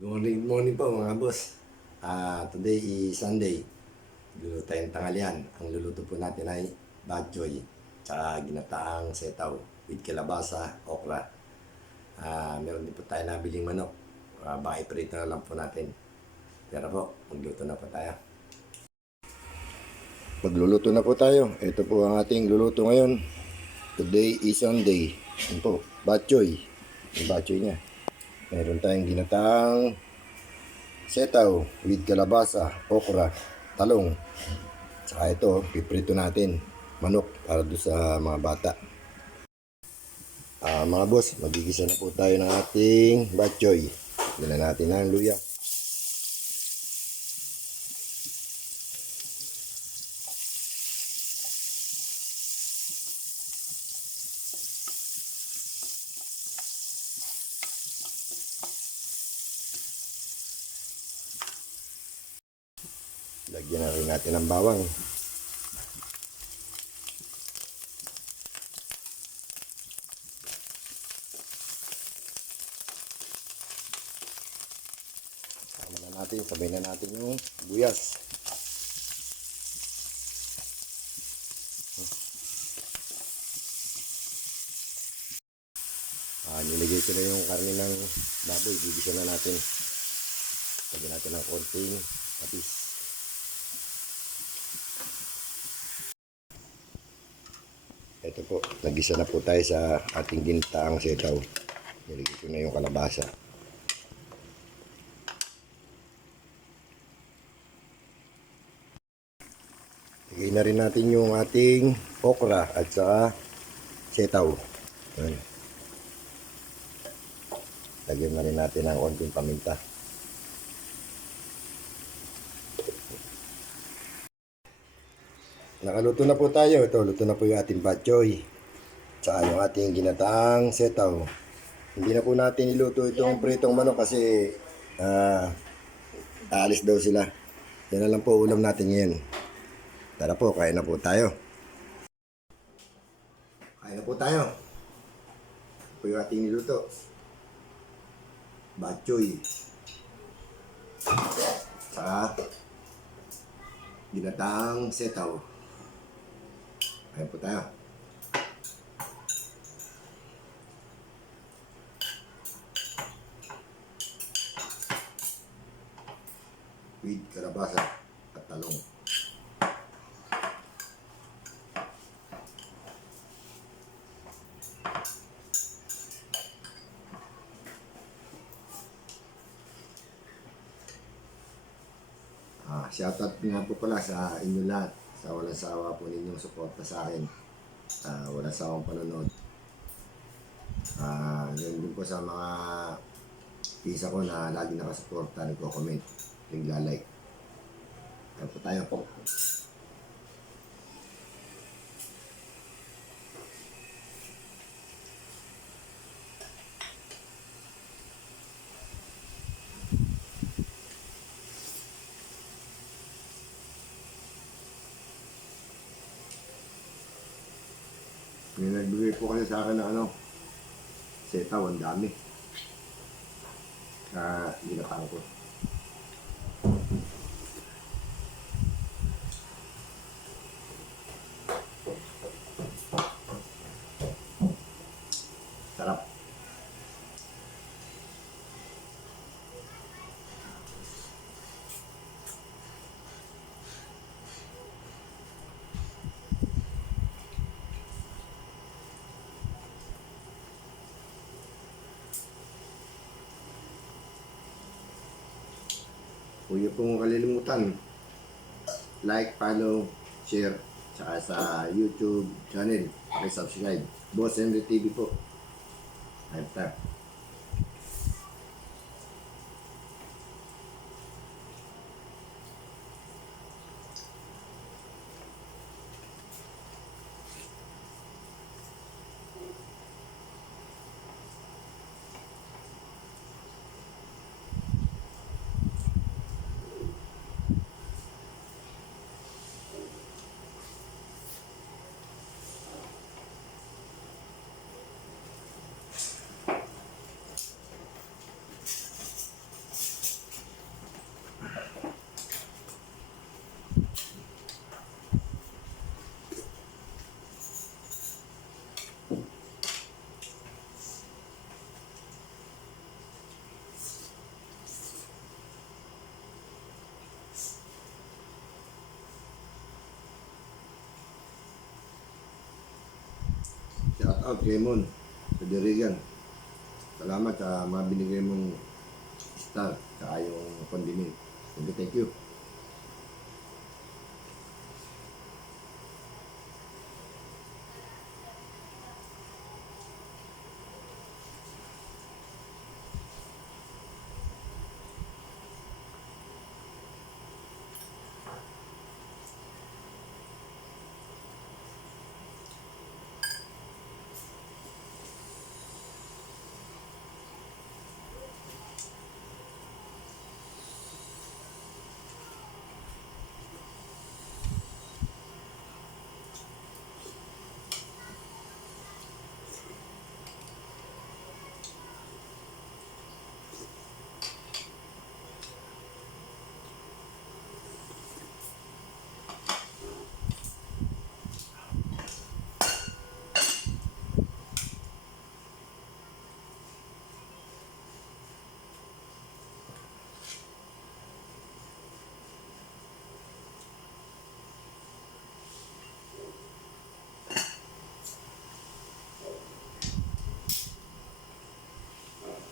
Good morning po mga boss. Today is Sunday. Luluto tayong tanghalian. Ang luluto po natin ay bok choy, tsaka ginataang setaw with kalabasa, okra. Meron din po tayo nabiling manok. Baka iprito na lang po natin. Pero po, magluto na po tayo. Magluluto na po tayo. Ito po ang ating luluto ngayon. Today is Sunday. Ito po, bok choy. Yung bok choy niya. Meron tayong ginataang setaw with kalabasa, okra, talong. Saka ito, piprito natin manok para doon sa mga bata. Mga boss, magigisa na po tayo ng ating bok choy. Lagyan natin ng luya. Lagyan na rin natin ng bawang. Sama na natin, sabay na natin yung buyas. Nilagay ko na yung karne ng baboy, gigisa na natin. Lagyan natin ng konting patis. Ito po, nagisa na po tayo sa ating ginataang setaw. Nilagay ko na yung kalabasa. Lagay na rin natin yung ating okra at saka setaw. Ayan. Lagyan na rin natin ng konting paminta. Nakaluto na po tayo. Ito, luto na po yung ating bok choy. Tsaka yung ating ginataang setaw. Hindi na po natin iluto itong pritong manok kasi aalis daw sila. Yan na lang po ulam natin ngayon. Tara po, kain na po tayo. Kain na po tayo. Ito po yung ating niluto. Bok choy. Tsaka ginataang setaw. Kain po tayo. With kalabasa at talong. Shoutout nga po pala sa inyo lahat sa walang sawa po ninyong suporta sa akin. Walang sawang panonood. Yan din po sa mga pisa ko na lagi nakasuporta, nagko-comment, nagla-like. Kaya po tayo po. May nagbigay po kasi sa akin ng setaw, ang dami. Ginapang ko. Sarap. Huwag niyo pong kalilimutan. Like, follow, share, saka sa YouTube channel. Subscribe. Boss Henry TV po. Ayun tayo. shout out kay Mon sa Dirigan. Salamat sa mga binigay mong star sa yung condiment. Thank you.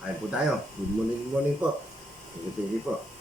Ayun po tayo. Good morning po. Thank you po.